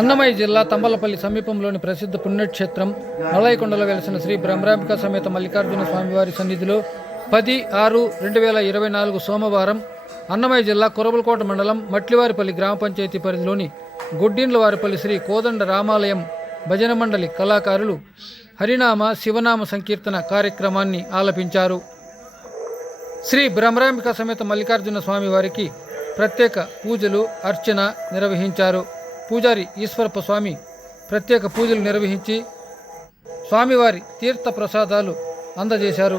అన్నమయ్య జిల్లా తంబలపల్లి సమీపంలోని ప్రసిద్ధ పుణ్యక్షేత్రం మలైకొండలో వెలిసిన శ్రీ బ్రహ్మరాంబిక సమేత మల్లికార్జున స్వామివారి సన్నిధిలో పది ఆరు రెండు వేల ఇరవై నాలుగు సోమవారం అన్నమయ్య జిల్లా కురబలకోట మండలం మట్లివారిపల్లి గ్రామ పంచాయతీ పరిధిలోని గుడ్డిన్లవారిపల్లి శ్రీ కోదండ రామాలయం భజన మండలి కళాకారులు హరినామ శివనామ సంకీర్తన కార్యక్రమాన్ని ఆలపించారు. శ్రీ బ్రహ్మరాంబిక సమేత మల్లికార్జున స్వామివారికి ప్రత్యేక పూజలు అర్చన నిర్వహించారు. పూజారి ఈశ్వరప్ప స్వామి ప్రత్యేక పూజలు నిర్వహించి స్వామివారి తీర్థ ప్రసాదాలు అందజేశారు.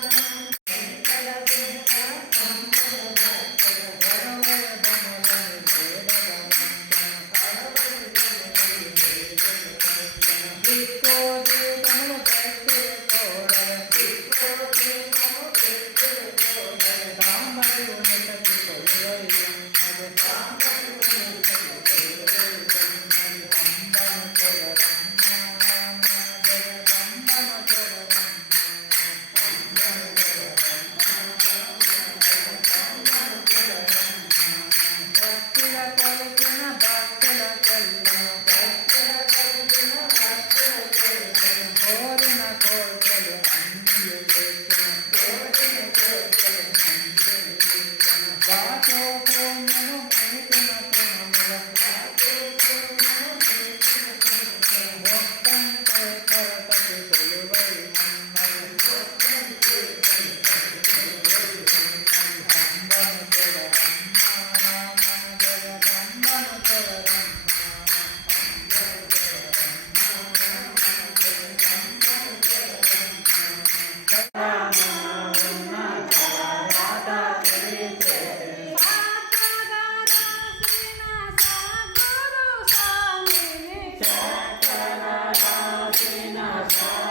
Christ.